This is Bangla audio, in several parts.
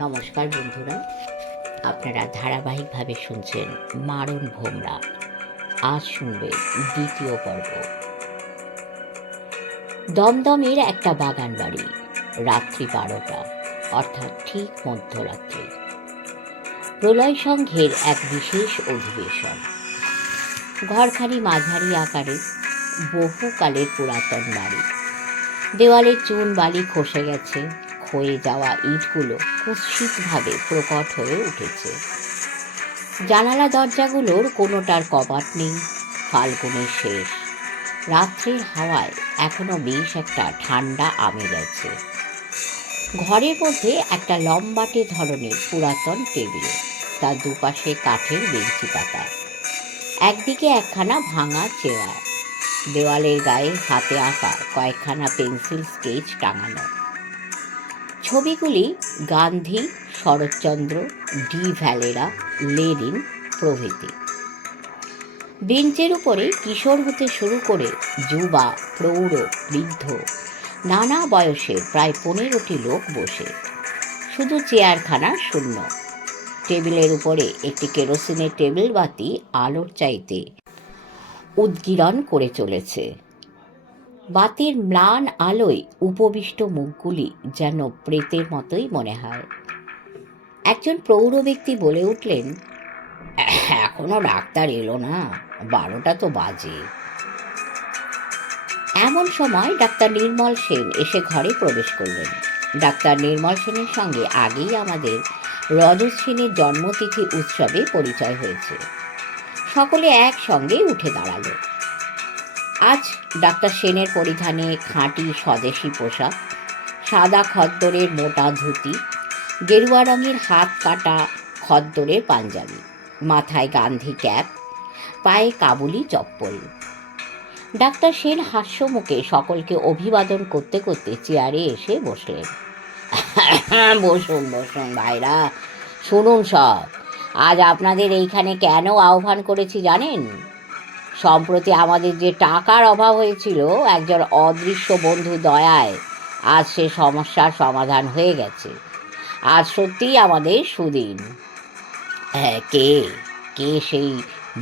নমস্কার বন্ধুরা, আপনারা ধারাবাহিকভাবে শুনছেন মারণ ভোমরা। আজ শুনবে দ্বিতীয় পর্ব। দমদমের একটা বাগান বাড়ি, রাত্রি 12টা, অর্থাৎ ঠিক মধ্যরাত্রি। প্রলয় সংঘের এক বিশেষ অধিবেশন। ঘরখানি মাঝারি আকারে, বহুকালের পুরাতন বাড়ি। দেওয়ালে চুন বালি খসে গেছে, ক্ষয়ে যাওয়া ইটগুলো কুৎসিতভাবে প্রকট হয়ে উঠেছে। জানালা দরজাগুলোর কোনোটার কপাট নেই। ফাল্গুনের শেষ, রাত্রির হাওয়ায় এখনো বেশ একটা ঠান্ডা আমেজ আছে। ঘরের মধ্যে একটা লম্বাটে ধরনের পুরাতন টেবিল, তার দুপাশে কাঠের বেঞ্চি পাতা, একদিকে একখানা ভাঙা চেয়ার, দেওয়ালের গায়ে হাতে আঁকা কয়েকখানা পেন্সিল স্কেচ টাঙানো। ছবিগুলি গান্ধী, শরৎচন্দ্র, ডি ভ্যালেরা, লেনিন প্রভৃতি। বেঞ্চের উপরে কিশোর হতে শুরু করে যুবা, প্রৌঢ়, বৃদ্ধ, নানা বয়সের প্রায় 15টি লোক বসে। শুধু চেয়ারখানা শূন্য। টেবিলের উপরে একটি কেরোসিনের টেবিল বাতি আলোর চাইতে উদ্গীরণ করে চলেছে। বাতির ম্লান আলোয় উপবিষ্ট মুখগুলি যেন প্রেতের মতোই মনে হয়। একজন প্রৌঢ় ব্যক্তি বলে উঠলেন, এখনো ডাক্তার এলো না, 12টা তো বাজে। এমন সময় ডাক্তার নির্মল সেন এসে ঘরে প্রবেশ করলেন। ডাক্তার নির্মল সেনের সঙ্গে আগেই আমাদের রজত সেনের জন্মতিথি উৎসবে পরিচয় হয়েছে। সকলে একসঙ্গে উঠে দাঁড়ালো। আজ ডাক্তার সেনের পরিধানে খাঁটি স্বদেশি পোশাক, সাদা খদ্দরের মোটা ধুতি, গেরুয়া রঙের হাত কাটা খদ্দরের পাঞ্জাবি, মাথায় গান্ধী ক্যাপ, পায়ে কাবুলি চপ্পল। ডাক্তার সেন হাস্যমুখে সকলকে অভিবাদন করতে করতে চেয়ারে এসে বসলেন। বসুন বসুন ভাইরা, শুনুন সব। আজ আপনাদের এইখানে কেন আহ্বান করেছি জানেন? সম্প্রতি আমাদের যে টাকার অভাব হয়েছিল, একজন অদৃশ্য বন্ধু দয়ায় আজ সে সমস্যার সমাধান হয়ে গেছে। আজ সত্যিই আমাদের সুদিন। হ্যাঁ, কে কে সেই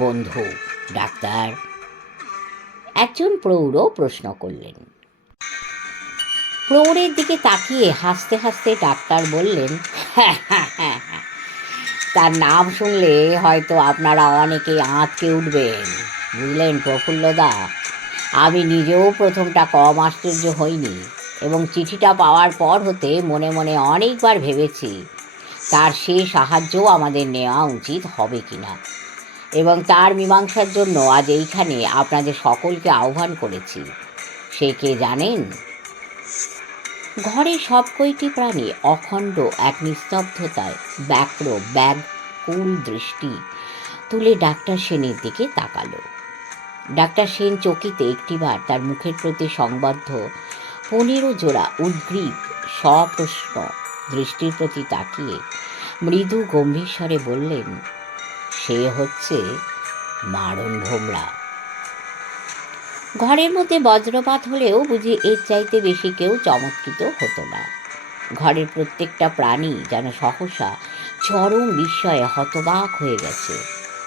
বন্ধু ডাক্তার? একজন প্রৌঢ় প্রশ্ন করলেন। প্রৌঢ়ের দিকে তাকিয়ে হাসতে হাসতে ডাক্তার বললেন, তার নাম শুনলে হয়তো আপনারা অনেকেই আঁতকে উঠবেন। বুঝলেন প্রফুল্লদা, আমি নিজেও প্রথমটা কম আশ্চর্য হইনি, এবং চিঠিটা পাওয়ার পর হতে মনে মনে অনেকবার ভেবেছি তার সে সাহায্যও আমাদের নেওয়া উচিত হবে কিনা, এবং তার মীমাংসার জন্য আজ এইখানে আপনাদের সকলকে আহ্বান করেছি। সে কে জানেন? ঘরে সব কয়টি প্রাণী অখণ্ড এক নিস্তব্ধতায় ব্যাকুল দৃষ্টি তুলে ডাক্তার সেনের দিকে তাকালো। ডাক্তার সেন চকিতে একটিবার তার মুখের প্রতি সংবদ্ধ 15 জোড়া উদ্গ্রীব সপ্রশ্ন দৃষ্টির প্রতি তাকিয়ে মৃদু গম্ভীর স্বরে বললেন, সে হচ্ছে মারণ ভোমরা। ঘরের মধ্যে বজ্রপাত হলেও বুঝি এর চাইতে বেশি কেউ চমৎকৃত হতো না। ঘরের প্রত্যেকটা প্রাণী যেন সহসা চরম বিস্ময়ে হতবাক হয়ে গেছে।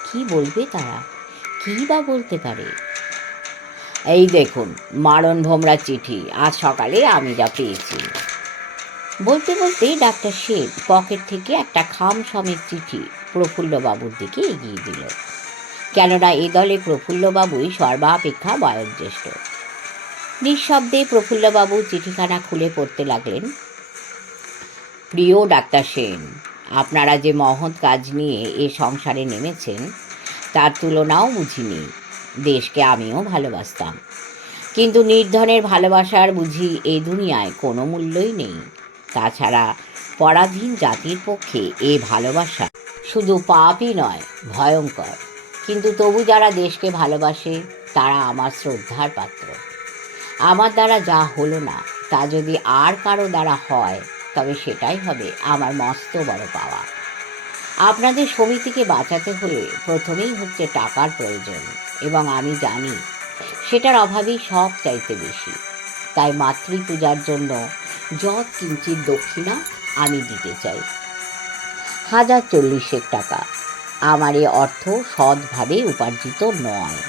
কি বলবে তারা? কী বা বলতে পারে? এই দেখুন মারণ ভোমরা চিঠি, আজ সকালে আমি যা পেয়েছি। বলতে বলতেই ডাক্তার সেন পকেট থেকে একটা খাম সমেত চিঠি প্রফুল্লবাবুর দিকে এগিয়ে দিল। কেননা এ দলে প্রফুল্লবাবুই সর্বাপেক্ষা বয়োজ্যেষ্ঠ। নিঃশব্দে প্রফুল্লবাবু চিঠিখানা খুলে পড়তে লাগলেন। প্রিয় ডাক্তার সেন, আপনারা যে মহৎ কাজ নিয়ে এ সংসারে নেমেছেন তার তুলনাও বুঝিনি। দেশকে আমিও ভালোবাসতাম, কিন্তু নির্ধনের ভালোবাসার বুঝি এই দুনিয়ায় কোনো মূল্যই নেই। তাছাড়া পরাধীন জাতির পক্ষে এ ভালোবাসা শুধু পাপই নয়, ভয়ঙ্কর। কিন্তু তবু যারা দেশকে ভালোবাসে তারা আমার শ্রদ্ধার পাত্র। আমার দ্বারা যা হলো না তা যদি আর কারো দ্বারা হয় তবে সেটাই হবে আমার মস্ত বড় পাওয়া। আপনাদের সমিতিকে বাঁচাতে হলে প্রথমেই হচ্ছে টাকার প্রয়োজন, এবং আমি জানি সেটার অভাবেই সব চাইতে বেশি। তাই মাতৃপূজার জন্য যৎ কিঞ্চিৎ দক্ষিণা আমি দিতে চাই। টাকা। আমার এ অর্থ সৎভাবে উপার্জিত নয়,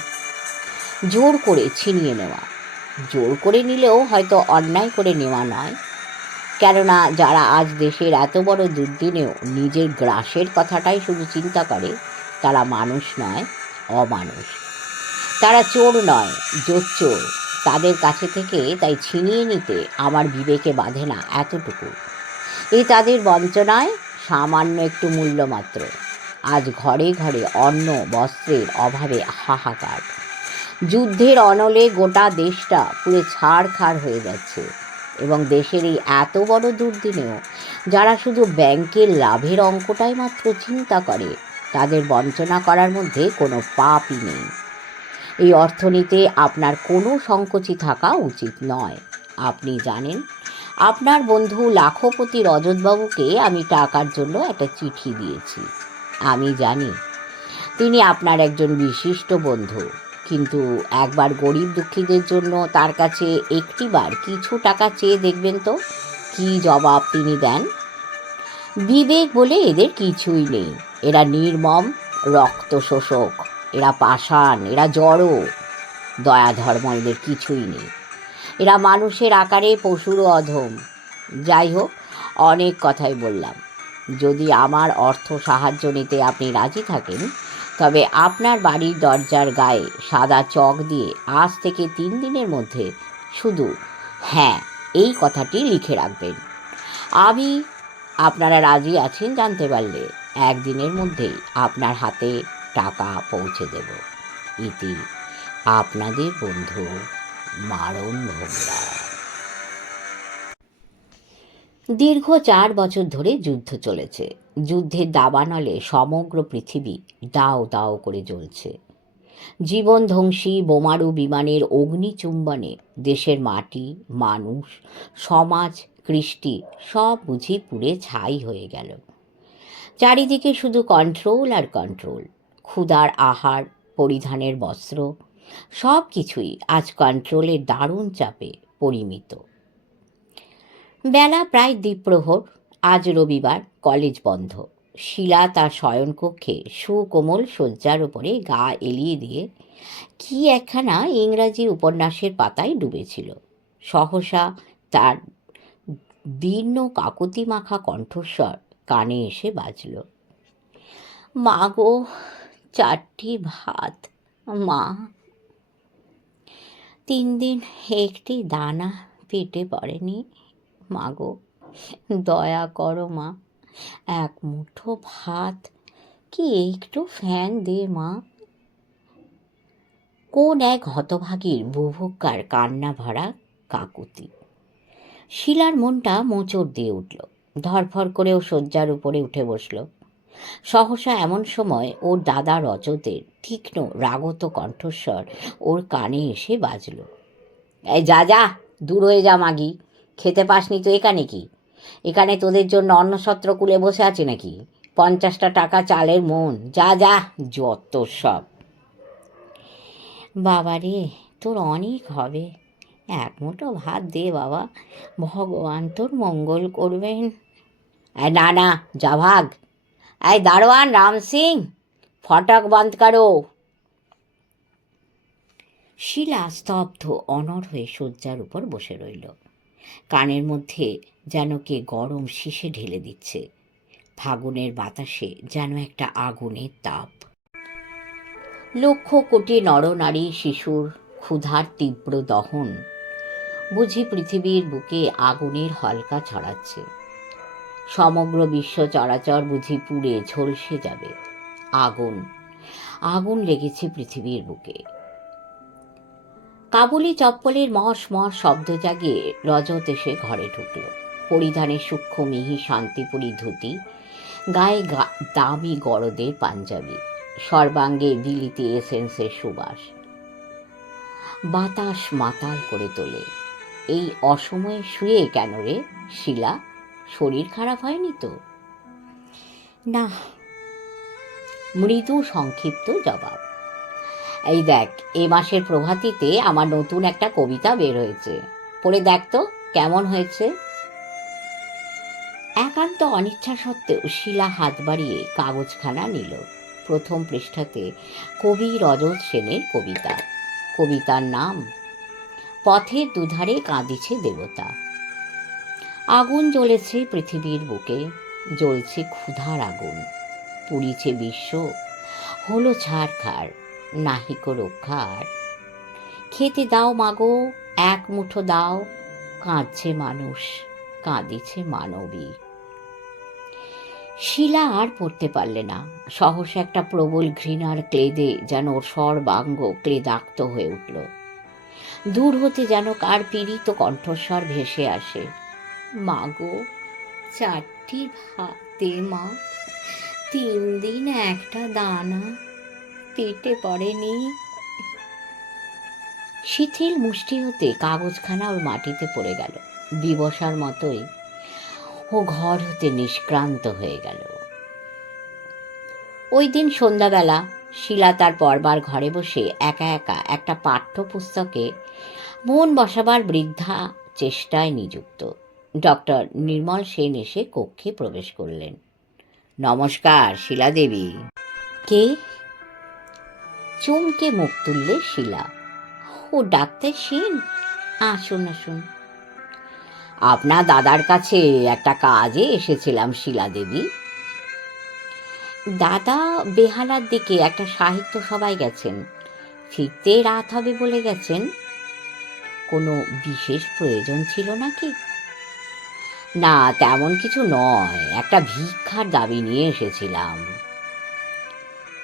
জোর করে ছিনিয়ে নেওয়া। জোর করে নিলেও হয়তো অন্যায় করে নেওয়া নয়, কেননা যারা আজ দেশের এত বড় দুর্দিনেও নিজের গ্রাসের কথাটাই শুধু চিন্তা করে, তারা মানুষ নয়, অমানুষ। তারা চোর নয়, জোচ্চোর। তাদের কাছে থেকে তাই ছিনিয়ে নিতে আমার বিবেকে বাধে না এতটুকু। এই তাদের বঞ্চনায় সামান্য একটু মূল্য মাত্র। আজ ঘরে ঘরে অন্ন বস্ত্রের অভাবে হাহাকার। যুদ্ধের অনলে গোটা দেশটা পুরো ছাড়খাড় হয়ে যাচ্ছে, এবং দেশের এই এত বড় দুর্দিনেও যারা শুধু ব্যাংকের লাভের অঙ্কটাই মাত্র চিন্তা করে, তাদের বঞ্চনা করার মধ্যে কোনো পাপই নেই। এই অর্থনীতিতে আপনার কোনো সংকোচই থাকা উচিত নয়। আপনি জানেন, আপনার বন্ধু লাখপতি রজতবাবুকে আমি টাকার জন্য একটা চিঠি দিয়েছি। আমি জানি তিনি আপনার একজন বিশিষ্ট বন্ধু, কিন্তু একবার গরিব দুঃখীদের জন্য তার কাছে একটিবার কিছু টাকা চেয়ে দেখবেন তো কি জবাব তিনি দেন। বিবেক বলে এদের কিছুই নেই। এরা নির্মম রক্ত শোষক, এরা পাষাণ, এরা জড়। দয়া ধর্ম এদের কিছুই নেই। এরা মানুষের আকারে পশুরও অধম। যাই হোক, অনেক কথাই বললাম। যদি আমার অর্থ সাহায্য নিতে আপনি রাজি থাকেন, তবে আপনার বাড়ির দরজার গায়ে সাদা চক দিয়ে আজ থেকে 3 দিনের মধ্যে শুধু হ্যাঁ এই কথাটি লিখে রাখবেন। আমি আপনারা রাজি আছেন জানতে পারলে 1 দিনের মধ্যেই আপনার হাতে টাকা পৌঁছে দেব। ইতি আপনাদের বন্ধু মারণ ভোগরা। দীর্ঘ 4 বছর ধরে যুদ্ধ চলেছে। যুদ্ধের দাবানলে সমগ্র পৃথিবী দাও দাও করে জ্বলছে। জীবনধ্বংসী বোমারু বিমানের অগ্নিচুম্বনে দেশের মাটি, মানুষ, সমাজ, কৃষ্টি সব বুঝি পুড়ে ছাই হয়ে গেল। চারিদিকে শুধু কন্ট্রোল আর কন্ট্রোল। ক্ষুধার আহার, পরিধানের বস্ত্র, সব কিছুই আজ কন্ট্রোলের দারুণ চাপে পরিমিত। বেলা প্রায় দ্বিপ্রহর। আজ রবিবার, কলেজ বন্ধ। শিলা তার শয়নকক্ষে সুকোমল শয্যার উপরে গা এলিয়ে দিয়ে কি একখানা ইংরাজি উপন্যাসের পাতায় ডুবেছিল। সহসা তার দীর্ণ কাকুতি মাখা কণ্ঠস্বর কানে এসে বাজল। মা গো, 4টি ভাত। মা, 3 দিন একটি দানা পেটে পড়েনি। মা গো, দয়া করো মা, 1 মুঠো ভাত কি একটু ফ্যান দে মা। কোন এক হতভাগীর বুভুক্ষার কান্না ভরা কাকুতি। শিলার মনটা মোচড় দিয়ে উঠল। ধরফর করে ও শয্যার উপরে উঠে বসল। সহসা এমন সময় ওর দাদা রজতের তীক্ষ্ণ রাগত কণ্ঠস্বর ওর কানে এসে বাজল। এই যা যা, দূর হয়ে যা মাগি। খেতে পাসনি তো এখানে কি? এখানে তোদের জন্য অন্নছত্র কুলে বসে আছে নাকি? 50টা টাকা চালের মন। যা যা, যত সব। বাবা রে, তোর অনেক হবে, 1 মুঠো ভাত দে বাবা, ভগবান তোর মঙ্গল করবেন। না না, যা ভাগ। এই দারোয়ান রাম সিং, ফটক বন্ধ করো। শিলা স্তব্ধ অনড় হয়ে শয্যার উপর বসে রইল। কানের মধ্যে যেন কে গরম শিশে ঢেলে দিচ্ছে। ফাগুনের বাতাসে যেন একটা আগুনের তাপ। লক্ষ কোটি নরনারী শিশুর ক্ষুধার তীব্র দহন বুঝি পৃথিবীর বুকে আগুনের হলকা ছড়াচ্ছে। সমগ্র বিশ্ব চরাচর বুঝি পুড়ে ঝলসে যাবে। আগুন, আগুন লেগেছে পৃথিবীর বুকে। কাবুলি চপ্পলের মশ মশ শব্দ জাগিয়ে রজত এসে ঘরে ঢুকল। পরিধানে সূক্ষ্ম মিহি শান্তিপুরী ধুতি, গায়ে দামি গরদের পাঞ্জাবি, সর্বাঙ্গে বিলিতি এসেন্সের সুবাস। বাতাস মাতাল করে তোলে। এই অসময়ে শুয়ে কেন রে শিলা? শরীর খারাপ হয়নি তো? না। মৃদু সংক্ষিপ্ত জবাব। এই দেখ, এ মাসের প্রভাতিতে আমার নতুন একটা কবিতা বের হয়েছে, পড়ে দেখ তো কেমন হয়েছে। একান্ত অনিচ্ছা সত্ত্বেও শিলা হাত বাড়িয়ে কাগজখানা নিল। প্রথম পৃষ্ঠাতে কবি রজত সেনের কবিতা। কবিতার নাম পথের দুধারে কাঁদিছে দেবতা। আগুন জ্বলেছে পৃথিবীর বুকে, জ্বলছে ক্ষুধার আগুন, পুড়িছে বিশ্ব, হলো ছারখার, নাহিক রক্ষার। খেতে দাও মাগো, এক মুঠো দাও, কাঁদছে মানুষ, কাঁদিছে মানবী। শিলা আর পড়তে পারলে না। সহসা একটা প্রবল ঘৃণার ক্লেদে যেন ওর সর্বাঙ্গ ক্লেদাক্ত হয়ে উঠল। দূর হতে যেন কার পীড়িত কণ্ঠস্বর ভেসে আসে, মাগো, 4টি ভাত দে মা, 3 দিন একটা দানা পেটে পড়েনি। শিথিল মুষ্টি হতে কাগজখানা ওর মাটিতে পড়ে গেল। দিবসার মতোই ও ঘর হতে নিষ্ক্রান্ত হয়ে গেল। ওই দিন সন্ধ্যাবেলা শিলা তার পড়বার ঘরে বসে একা একা একটা পাঠ্যপুস্তকে মন বসাবার বৃদ্ধা চেষ্টায় নিযুক্ত। ডক্টর নির্মল সেন এসে কক্ষে প্রবেশ করলেন। নমস্কার শিলা দেবী। কে? চমকে মুখ তুললে শিলা। ও ডাক্তার সেন, আসুন আসুন। আপনার দাদার কাছে একটা কাজে এসেছিলাম শিলা দেবী। দাদা বেহালার দিকে একটা সাহিত্য সভায় গেছেন, ফিরতে রাত হবে বলে গেছেন। কোনো বিশেষ প্রয়োজন ছিল নাকি? না, তেমন কিছু নয়, একটা ভিক্ষার দাবি নিয়ে এসেছিলাম।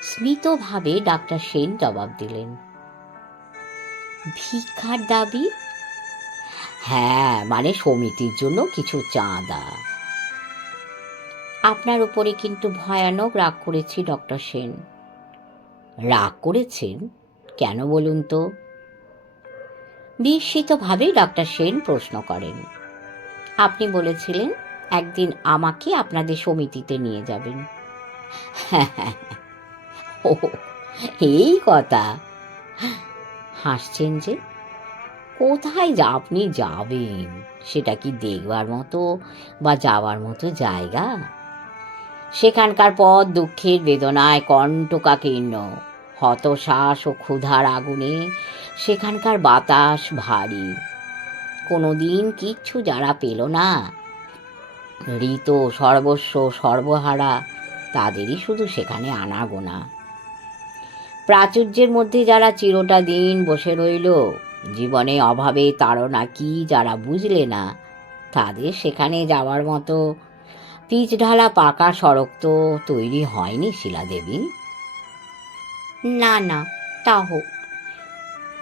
স্মিতভাবে ডাক্তার সেন জবাব দিলেন। ভিক্ষার দাবি? হ্যাঁ, মানে সমিতির জন্য কিছু চাঁদা। আপনার উপরে কিন্তু ভয়ানক রাগ করেছি ডক্টর সেন। রাগ করেছেন? কেন বলুন তো? বিস্মিতভাবে ডাক্তার সেন প্রশ্ন করেন। আপনি বলেছিলেন একদিন আমাকে আপনাদের সমিতিতে নিয়ে যাবেন। ও, এই কথা! হাসছেন যে। কোথায় আপনি যাবেন? সেটা কি দেখবার মতো বা যাওয়ার মতো জায়গা? সেখানকার পথ দুঃখের বেদনায় কণ্টকাকীর্ণ, হতশ্বাস ও ক্ষুধার আগুনে সেখানকার বাতাস ভারী। কোনোদিন কিচ্ছু যারা পেল না, ঋত সর্বস্ব সর্বহারা, তাদেরই শুধু সেখানে আনাগোনা। প্রাচুর্যের মধ্যে যারা চিরটা দিন বসে রইল, জীবনে অভাবে তাড়না কি যারা বুঝলে না, তাদের সেখানে যাওয়ার মতো পিচ ঢালা পাকা সড়ক তো তৈরি হয়নি শিলাদেবী। না না, তা হোক,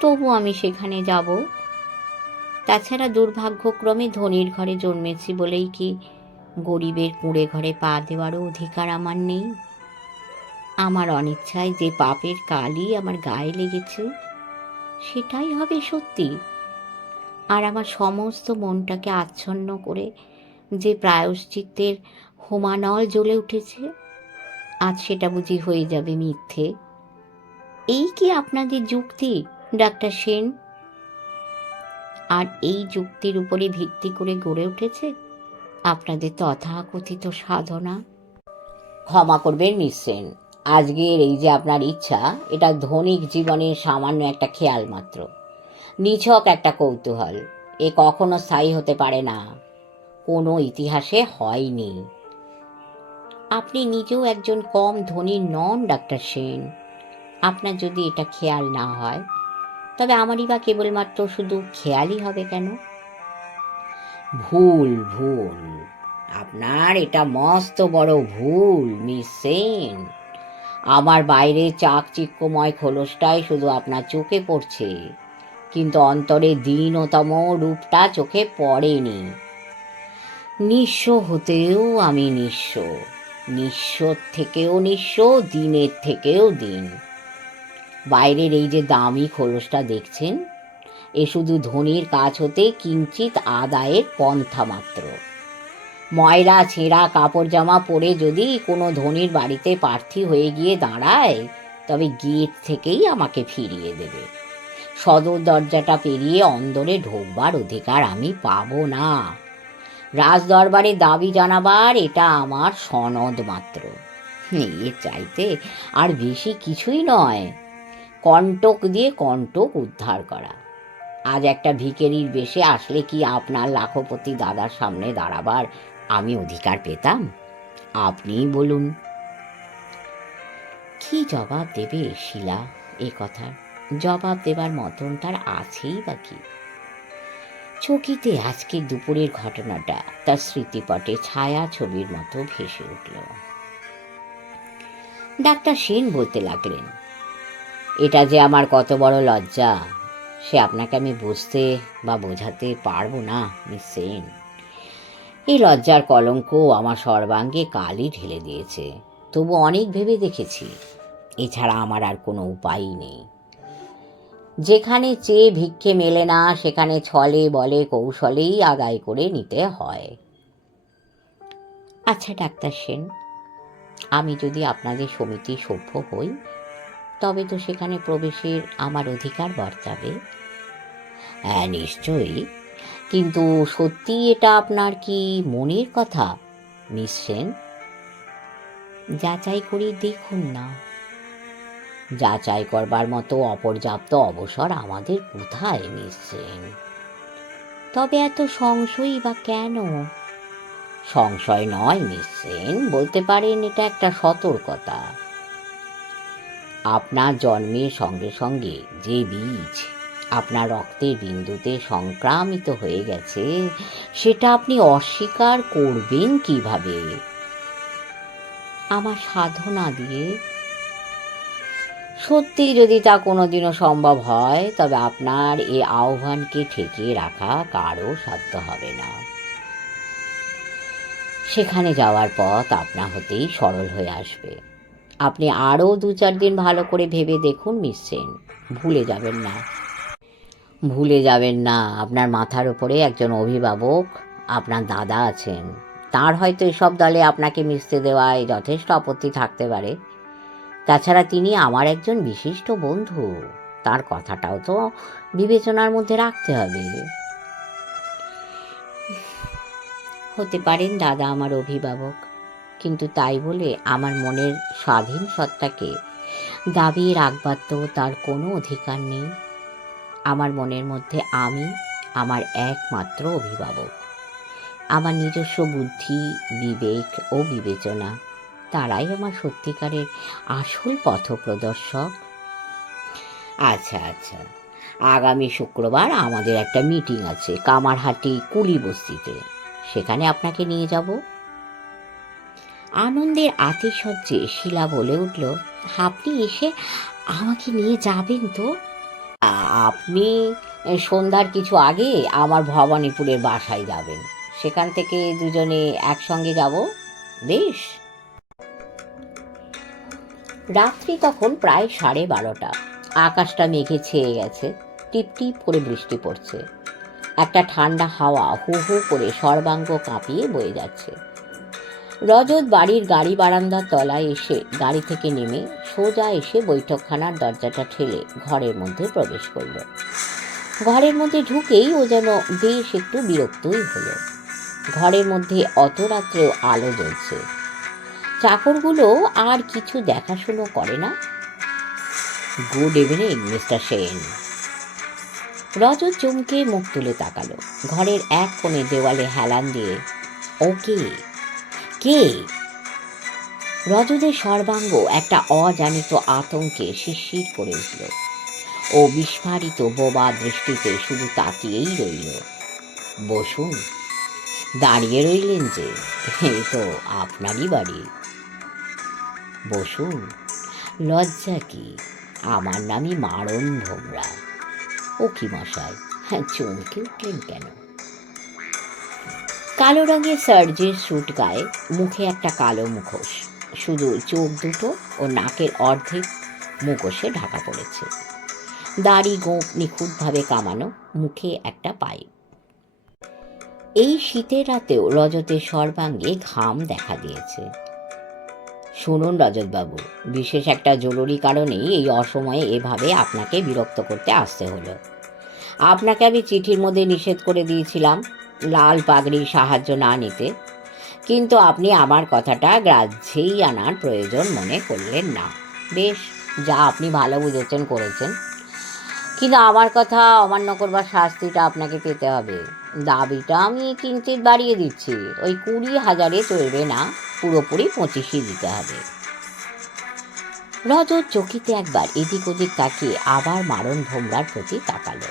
তবু আমি সেখানে যাব। তাছাড়া দুর্ভাগ্যক্রমে ধনীর ঘরে জন্মেছি বলেই কি গরিবের কুঁড়ে ঘরে পা দেওয়ারও অধিকার আমার নেই? আমার অনিচ্ছায় যে পাপের কালি আমার গায়ে লেগেছে, সেটাই হবে সত্যি। আর আমার সমস্ত মনটাকে আচ্ছন্ন করে যে প্রায়শ্চিত্তের হোমানল জ্বলে উঠেছে, আজ সেটা বুঝি হয়ে যাবে মিথ্যে? এই কি আপনাদের যুক্তি ডাক্তার সেন? আর এই যুক্তির উপরে ভিত্তি করে গড়ে উঠেছে আপনাদের তথাকথিত সাধনা? ক্ষমা করবেন মিস সেন, আজকের এই যে আপনার ইচ্ছা, এটা ধনিক জীবনের সামান্য একটা খেয়াল মাত্র, নিছক একটা কৌতূহল। এ কখনো স্থায়ী হতে পারে না, কোনো ইতিহাসে হয়নি। আপনি নিজেও একজন কম ধনী নন ডাক্তার সেন। আপনার যদি এটা খেয়াল না হয়, তবে আমারই বা কেবলমাত্র শুধু খেয়ালই হবে কেন? ভুল ভুল, আপনার এটা মস্ত বড় ভুল মিস সেন। আমার বাইরে চাকচিক্যময় খোলসটাই শুধু আপনার চোখে পড়ছে, কিন্তু অন্তরে দীনতম রূপটা চোখে পড়েনি। নিঃস্ব হতেও আমি নিঃস্ব, নিঃস্বর থেকেও নিঃস্ব, দিনের থেকেও দিন। বাইরের এই যে দামি খোলসটা দেখছেন, এ শুধু ধনির কাছ হতে কিঞ্চিত আদায়ের পন্থা মাত্র। ময়লা ছেঁড়া কাপড় জামা পরে যদি কোনো ধনির বাড়িতে প্রার্থী হয়ে গিয়ে দাঁড়ায়, তবে গেট থেকেই আমাকে ফিরিয়ে দেবে। সদর দরজাটা পেরিয়ে অন্দরে ঢোকবার অধিকার আমি পাবো না। রাজদরবারে দাবি জানাবার এটা আমার সনদ মাত্র। এর চাইতে আর বেশি কিছুই নয়। কণ্টক দিয়ে কণ্টক উদ্ধার করা। আজ একটা ভিখারির বেশে আসলে কি আপনার লাখপতি দাদার সামনে দাঁড়াবার আমি অধিকার পেতাম? আপনিই বলুন। কি জবাব দেবে শিলা এ কথার? জবাব দেবার মতন তার আছেই বা কি? চকিতে আজকের দুপুরের ঘটনাটা তার স্মৃতিপটে ছায়া ছবির মতো ভেসে উঠল। ডাক্তার সেন বলতে লাগলেন, এটা যে আমার কত বড় লজ্জা সে আপনাকে আমি বুঝতে বা বোঝাতে পারবো না মিস সেন। এই লজ্জার কলঙ্ক আমার সর্বাঙ্গে কালই ঢেলে দিয়েছে। তবু অনেক ভেবে দেখেছি, এছাড়া আমার আর কোনো উপায়ই নেই। যেখানে চেয়ে ভিক্ষে মেলে না সেখানে ছলে বলে কৌশলেই আদায় করে নিতে হয়। আচ্ছা ডাক্তার সেন, আমি যদি আপনাদের সমিতির সভ্য হই তবে তো সেখানে প্রবেশের আমার অধিকার বর্তাবে? হ্যাঁ নিশ্চয়ই, কিন্তু সত্যি এটা আপনার কি মনের কথা মিস সেন? যাচাই করে দেখুন না। যাচাই করবার মতো অপর্যাপ্ত অবসর আমাদের কোথায় মিস সেন? তবে এত সংশয়ই বা কেন? সংশয় নয় মিস সেন, বলতে পারেন এটা একটা সতর্কতা। আপনার জন্মের সঙ্গে সঙ্গে যে বীজ আপনার রক্তের বিন্দুতে সংক্রামিত হয়ে গেছে সেটা আপনি অস্বীকার করবেন কিভাবে? আমার সাধনা দিয়ে। সত্যি যদি তা কোনোদিনও সম্ভব হয় তবে আপনার এই আহ্বানকে ঠেকিয়ে রাখা কারও সাধ্য হবে না। সেখানে যাওয়ার পথ আপনা হতেই সরল হয়ে আসবে। আপনি আরও 2-4 দিন ভালো করে ভেবে দেখুন মিস সেন। ভুলে যাবেন না, ভুলে যাবেন না আপনার মাথার উপরে একজন অভিভাবক আপনার দাদা আছেন। তার হয়তো এসব দলে আপনাকে মিশতে দেওয়ায় যথেষ্ট আপত্তি থাকতে পারে। তাছাড়া তিনি আমার একজন বিশিষ্ট বন্ধু, তার কথাটাও তো বিবেচনার মধ্যে রাখতে হবে। হতে পারেন দাদা আমার অভিভাবক, কিন্তু তাই বলে আমার মনের স্বাধীন সত্তাকে দাবিয়ে রাখবার তো তার কোনো অধিকার নেই। আমার মনের মধ্যে আমি আমার একমাত্র অভিভাবক। আমার নিজস্ব বুদ্ধি, বিবেক ও বিবেচনা, তারাই আমার সত্যিকারের আসল পথপ্রদর্শক। আচ্ছা আচ্ছা, আগামী শুক্রবার আমাদের একটা মিটিং আছে কামারহাটি কুলি বস্তিতে, সেখানে আপনাকে নিয়ে যাব। আনন্দের আতিশয্যে শিলা বলে উঠল, আপনি এসে আমাকে নিয়ে যাবেন তো? আপনি সন্ধ্যার কিছু আগে আমার ভবানীপুরের বাসায় যাবেন, সেখান থেকে দুজনে একসঙ্গে যাব। বেশ। রাত্রি তখন প্রায় 12:30। আকাশটা মেঘে ছেয়ে গেছে, টিপ টিপ করে বৃষ্টি পড়ছে। একটা ঠান্ডা হাওয়া হু হু করে সর্বাঙ্গ কাঁপিয়ে বয়ে যাচ্ছে। রজত বাড়ির গাড়ি বারান্দার তলায় এসে গাড়ি থেকে নেমে সোজা এসে বৈঠকখানার দরজাটা ঠেলে ঘরের মধ্যে প্রবেশ করল। ঘরের মধ্যে ঢুকেই ও যেন বেশ একটু বিরক্তই হলো। ঘরের মধ্যে অত রাত্রেও আলো জ্বলছে। চাকরগুলো আর কিছু দেখাশুনো করে না। Good evening mister Sen. Rajat চমকে মুখ তুলে তাকালো। ঘরের এক কোণে দেওয়ালে হেলান দিয়ে, ওকে কে? রজতের সর্বাঙ্গ একটা অজানিত আতঙ্কে শিরশির করে উঠল। ও বিস্ফারিত বোবা দৃষ্টিতে শুধু তাকিয়েই রইল। বসুন। দাঁড়িয়ে রইলেন যে, এই তো আপনারই বাড়ি। বসুন। লজ্জা কি? আমার নামই মারণ ভোমরা। ও কি মশাই, চমকে উঠলেন কেন? কালো রঙের সার্জের স্যুট গায়ে, মুখে একটা কালো মুখোশ, শুধু চোখ দুটো ও নাকের অর্ধেক মুখোশে ঢাকা পড়েছে। দাড়ি গোঁফ নিখুঁতভাবে কামানো, মুখে একটা পাইপ। এই শীতের রাতেও রজতের সর্বাঙ্গে ঘাম দেখা দিয়েছে। শুনুন রজতবাবু, বিশেষ একটা জরুরি কারণেই এই অসময়ে এভাবে আপনাকে বিরক্ত করতে আসতে হলো। আপনাকে আমি চিঠির মধ্যে নিষেধ করে দিয়েছিলাম লাল পাগড়ির সাহায্য না নিতে, কিন্তু আপনি আমার কথাটা গ্রাহ্যেই আনার প্রয়োজন মনে করলেন না। বেশ, যা আপনি ভালো বুঝেছেন করেছেন, কিন্তু আমার কথা অমান্য করবার শাস্তিটা আপনাকে পেতে হবে। দাবিটা আমি কিঞ্চিত বাড়িয়ে দিচ্ছি, ওই 20,000-এ চলবে না, পুরোপুরি 25ই দিতে হবে। রজত চকিতে একবার এদিক ওদিক তাকিয়ে আবার মারণ ভোমরার প্রতি তাকালো।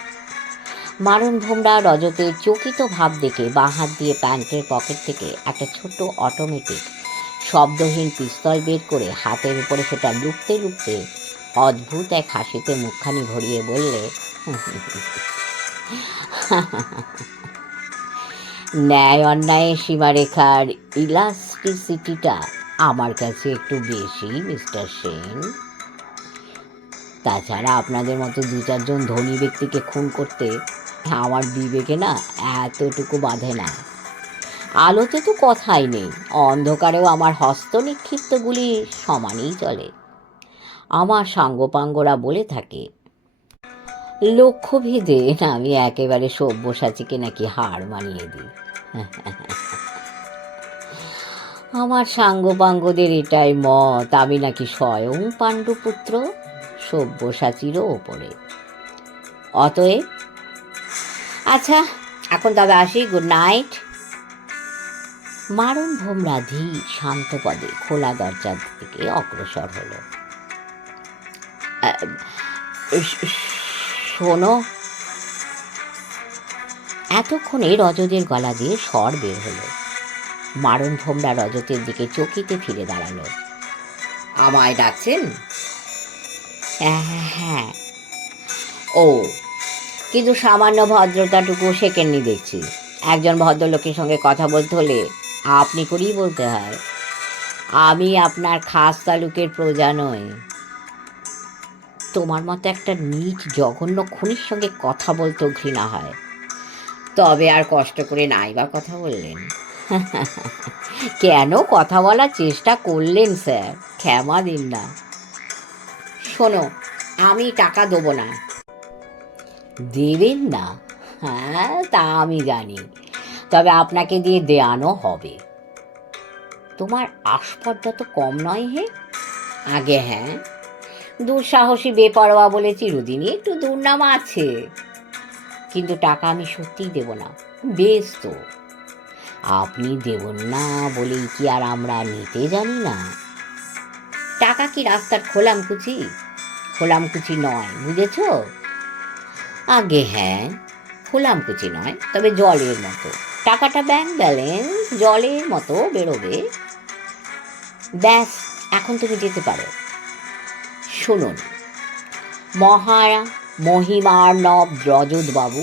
মারণ ভোমরা রজতের চকিত ভাব দেখে বাঁ হাত দিয়ে প্যান্টের পকেট থেকে একটা ছোট অটোমেটিক শব্দহীন পিস্তল বের করে হাতের উপরে সেটা লুকতে লুকতে অদ্ভুত এক হাসিতে মুখখানি ভরিয়ে বললে, ন্যায় অন্যায়ের সীমারেখার ইলাস্টিসিটিটা আমার কাছে একটু বেশি, মিস্টার সেন। তাছাড়া আপনাদের মতো 2-4 জন ধনী ব্যক্তিকে খুন করতে আমার বিবেকে না এতটুকু বাধে না। আলোতে তো কথাই নেই, অন্ধকারেও আমার হস্ত নিক্ষিপ্তগুলি সমানই চলে। আমার সাঙ্গপাঙ্গরা বলে থাকে, লক্ষ্যভেদে আমি একেবারে সব্যসাচীকে নাকি হার মানিয়ে দিই। আমার সাঙ্গপাঙ্গদের এটাই মত, আমি নাকি স্বয়ং পাণ্ডুপুত্র, সব্যসাচীরও ওপরে। অতএব আচ্ছা, এখন তবে আসি, গুড নাইট। মারণ ভোমরা ধীর শান্ত পদে খোলা দরজার দিকে অগ্রসর হলো। শোনো। এতক্ষণে রজতের গলা দিয়ে স্বর বের হলো। মারণ ভোমরা রজতের দিকে চকিতে ফিরে দাঁড়ালো। আমায় ডাকছেন? হ্যাঁ। ও, কিন্তু সামান্য ভদ্রতাটুকু শেখেননি দেখছি। একজন ভদ্রলোকের সঙ্গে কথা বলতে হলে আপনি করেই বলতে হয়। আমি আপনার খাস তালুকের প্রজা নই। তোমার মতো একটা নীচ জঘন্য খুনির সঙ্গে কথা বলতেও ঘৃণা হয়। তবে আর কষ্ট করে নাই বা কথা বললেন? কেন কথা বলার চেষ্টা করলেন স্যার? ক্ষমা দিন না। শোনো, আমি টাকা দেবো না। দেবেন না? হ্যাঁ, তা আমি জানি, তবে আপনাকে দিয়ে দেয়ানো হবে। তোমার আস্পর্ধা তো কম নয় হে। আগে হ্যাঁ, দুঃসাহসী বেপরোয়া বলে চিরদিনই একটু দুর্নাম আছে, কিন্তু টাকা আমি সত্যিই দেব না। বেশ তো, আপনি দেবেন না বলেই কি আর আমরা নিতে জানি না? টাকা কি রাস্তার খোলামকুচি? খোলামকুচি নয়, বুঝেছ? আগে হ্যাঁ, খোলামকুচি নয়, তবে জলের মতো। টাকাটা ব্যাংক ব্যালেন্স জলের মতো বেরোবে। ব্যাস, এখন তুমি যেতে পারো। শুনুন মহিমার্ণব রজতবাবু,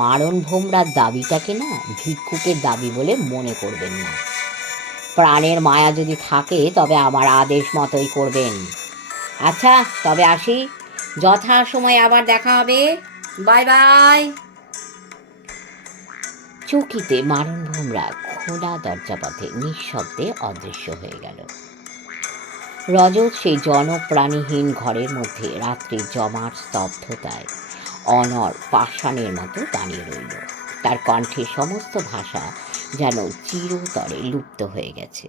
মারণ ভোমরার দাবিটাকে না ভিক্ষুকের দাবি বলে মনে করবেন না। প্রাণের মায়া যদি থাকে তবে আমার আদেশ মতোই করবেন। আচ্ছা, তবে আসি, যথা সময়ে আবার দেখা হবে। Bye bye. চকিতে মারণ ভোমরা খোলা দরজাপথে নিঃশব্দে অদৃশ্য হয়ে গেল। রজত সেই জনপ্রাণীহীন ঘরের মধ্যে রাত্রির জমাট স্তব্ধতায় অনর পাষাণের মতো দাঁড়িয়ে রইল। তার কণ্ঠে সমস্ত ভাষা যেন চিরতরে লুপ্ত হয়ে গেছে।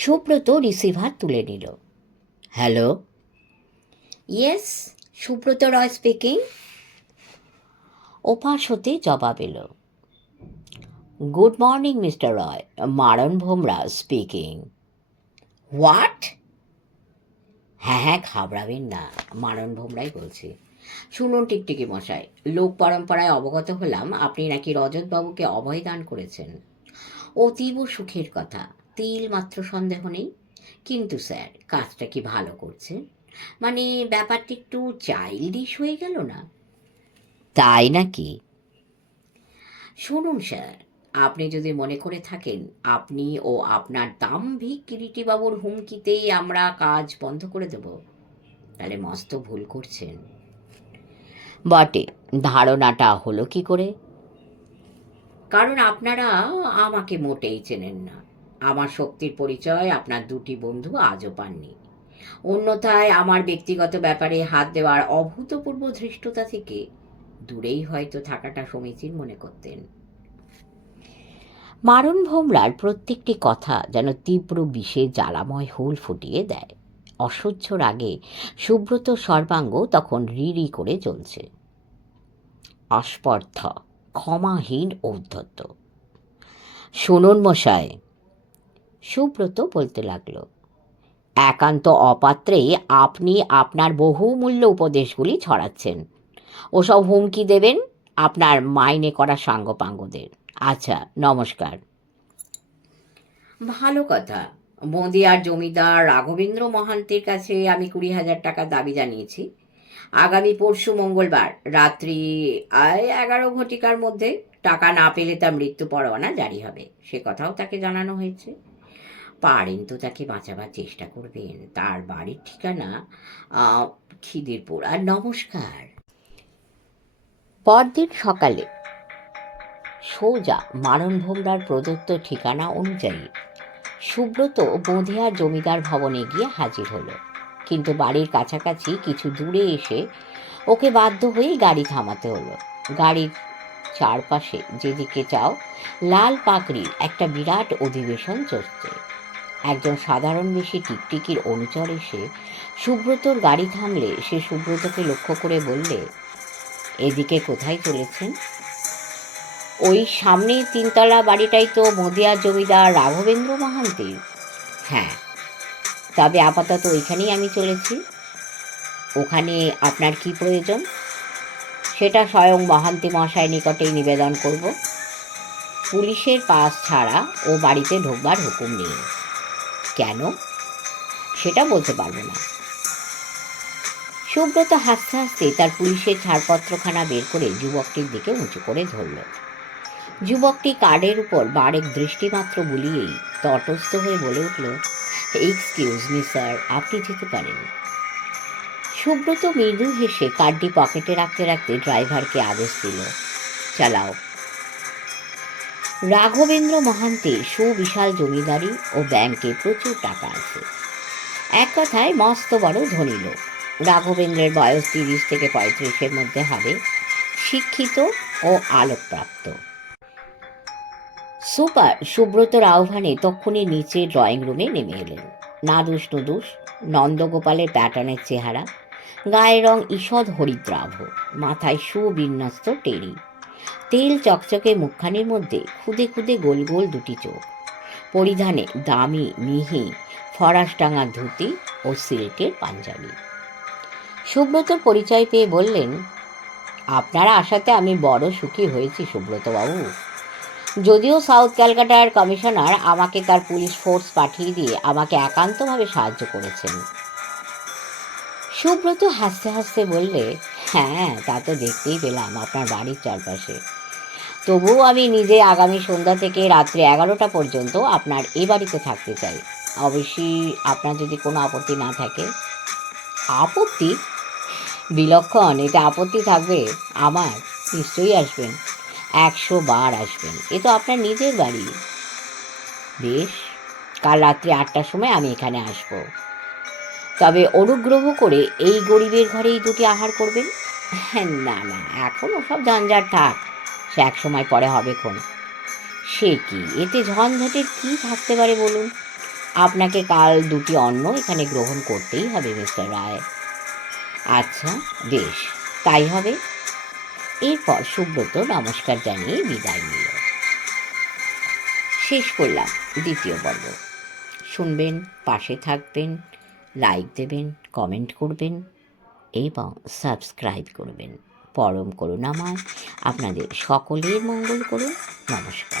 সুব্রত রিসিভার তুলে নিল। হ্যালো। ইয়েস, সুব্রত রয় স্পিকিং। ওপাশ হতে জবাব এলো। গুড মর্নিং মিস্টার রয়, মারণ ভোমরা স্পিকিং। হোয়াট? হ্যাঁ, ঘাবড়াবেন না, মারণ ভোমরাই বলছি। শুনুন টিকটিকি মশাই, লোক পরম্পরায় অবগত হলাম আপনি নাকি রজতবাবুকে অভয় দান করেছেন। অতীব সুখের কথা, তিল মাত্র সন্দেহ নেই। কিন্তু স্যার, কাজটা কি ভালো করছেন? মানে ব্যাপারটা একটু চাইল্ডিশ হয়ে গেল না? তাই নাকি? শুনুন স্যার, আপনি যদি মনে করে থাকেন আপনি ও আপনার দাম্ভিক কিরিটিবাবুর হুমকিতেই আমরা কাজ বন্ধ করে দেব, তাহলে মস্ত ভুল করছেন। বটে, ধারণাটা হলো কি করে? কারণ আপনারা আমাকে মোটেই চেনেন না। আমার শক্তির পরিচয় আপনার দুটি বন্ধু আজও পাননি। অন্যথায় আমার ব্যক্তিগত ব্যাপারে হাত দেওয়ার অভূতপূর্ব ধৃষ্টতা থেকে দূরেই হয়তো থাকাটা সমীচীন মনে করতেন। মারণ ভোমরার প্রত্যেকটি কথা যেন তীব্র বিষে জ্বালাময় হুল ফুটিয়ে দেয়। অসহ্য রাগে সুব্রত সর্বাঙ্গ তখন রি করে চলছে। আস্পর্ধা, ক্ষমাহীন ঔদ্ধত্য। শুনুন মশাই, সুব্রত বলতে লাগলো, একান্ত অপাত্রে আপনি আপনার বহুমূল্য উপদেশগুলি ছড়াচ্ছেন। ওসব হুমকি দেবেন আপনার মাইনে করা সাঙ্গপাঙ্গদের। আচ্ছা, নমস্কার। ভালো কথা। বঁদিয়ার জমিদার রাঘবেন্দ্র মহান্তের কাছে আমি 20,000 টাকা দাবি জানিয়েছি। আগামী পরশু মঙ্গলবার রাত্রি 11 ঘটিকার মধ্যে টাকা না পেলে তার মৃত্যু পরোয়ানা জারি হবে, সে কথাও তাকে জানানো হয়েছে। পারেন তো তাকে বাঁচাবার চেষ্টা করবেন। তার বাড়ির ঠিকানা খিদিরপুর। আর নমস্কার। পরদিন সকালে সোজা মারণ ভোমরার প্রদত্ত ঠিকানা অনুযায়ী সুব্রত বঁধিয়ার জমিদার ভবনে গিয়ে হাজির হলো। কিন্তু বাড়ির কাছাকাছি কিছু দূরে এসে ওকে বাধ্য হয়েই গাড়ি থামাতে হলো। গাড়ির চারপাশে যেদিকে চাও লাল পাকড়ির একটা বিরাট অধিবেশন চলছে। একজন সাধারণ বেশি টিকটিকির অনুচর এসে সুব্রতর গাড়ি থামলে সে সুব্রতকে লক্ষ্য করে বললে, এদিকে কোথায় চলেছেন? ওই সামনে 3তলা বাড়িটাই তো বঁধিয়ার জমিদার রাঘবেন্দ্র মহান্তির। হ্যাঁ, তবে আপাতত ওইখানেই আমি চলেছি। ওখানে আপনার কি প্রয়োজন সেটা স্বয়ং মহান্তি মহাশয় নিকটেই নিবেদন করব। পুলিশের পাস ছাড়া ও বাড়িতে ঢোকবার হুকুম নেই। কেন সেটা বলতে পারবো না। সুব্রত হাসতে হাসতে তার পুলিশের ছাড়পত্রখানা বের করে যুবকটির দিকে উঁচু করে ধরল। যুবকটি কার্ডের উপর বারেক দৃষ্টিমাত্র বুলিয়েই তটস্থ হয়ে বলে উঠল, এক্সকিউজ মি স্যার, আপনি যেতে পারেন। সুব্রত মৃদু হেসে কার্ডটি পকেটে রাখতে রাখতে ড্রাইভারকে আদেশ দিল, চালাও। রাঘবেন্দ্র মহান্তের সুবিশাল জমিদারি ও ব্যাংকে প্রচুর টাকা আছে। এক কথায় মস্ত বড় ধনী লোক। রাঘবেন্দ্রের বয়স 30 থেকে 35-এর মধ্যে হবে, শিক্ষিত ও আলোকপ্রাপ্ত। সুপার সুব্রতর আহ্বানে তক্ষুনি নিচে ড্রয়িং রুমে নেমে এলেন। নাদুস নুদুস নন্দগোপালের প্যাটার্নের চেহারা, গায়ের রং ঈষৎ হরিদ্রাভ, মাথায় সুবিন্যস্ত টেরি, তেল চকচকে মুখখানির মধ্যে খুদে খুদে গোল গোল দুটি চোখ, পরিধানে দামি মিহি ফরাসডাঙা ধুতি ও সিল্কের পাঞ্জাবি। সুব্রতর পরিচয় পেয়ে বললেন, আপনারা আসাতে আমি বড় সুখী হয়েছি সুব্রতবাবু। যদিও সাউথ ক্যালকাটার কমিশনার আমাকে তার পুলিশ ফোর্স পাঠিয়ে দিয়ে আমাকে একান্তভাবে সাহায্য করেছেন। সুব্রত হাসতে হাসতে বললে, হ্যাঁ, তা তো দেখতেই পেলাম আপনার বাড়ির চারপাশে। তবুও আমি নিজে আগামী সন্ধ্যা থেকে রাত্রি 11টা পর্যন্ত আপনার এ বাড়িতে থাকতে চাই। অবশ্যই আপনার যদি কোনো আপত্তি না থাকে। আপত্তি? বিলক্ষণ, এতে আপত্তি থাকবে আমার? নিশ্চয়ই আসবেন, 100 বার আসবেন। এ তো আপনার নিজের বাড়ি। বেশ, কাল রাত্রি 8টার সময় আমি এখানে আসব। তবে অনুগ্রহ করে এই গরিবের ঘরেই দুটি আহার করবেন। না না, এখন ওসব ঝঞ্ঝাট থাক, সে এক সময় পরে হবে খন। সে কি, এতে ঝঞ্ঝাটের কি থাকতে পারে বলুন? আপনাকে কাল দুটি অন্ন এখানে গ্রহণ করতেই হবে মিস্টার রায়। আচ্ছা বেশ, তাই হবে। এরপর সুব্রত নমস্কার জানিয়ে বিদায় নিল। শেষ করলাম 2য় পর্ব। শুনবেন, পাশে থাকবেন, লাইক দেবেন, কমেন্ট করবেন এবং সাবস্ক্রাইব করবেন। পরম করুণাময় আপনাদের সকলের মঙ্গল করুন। নমস্কার।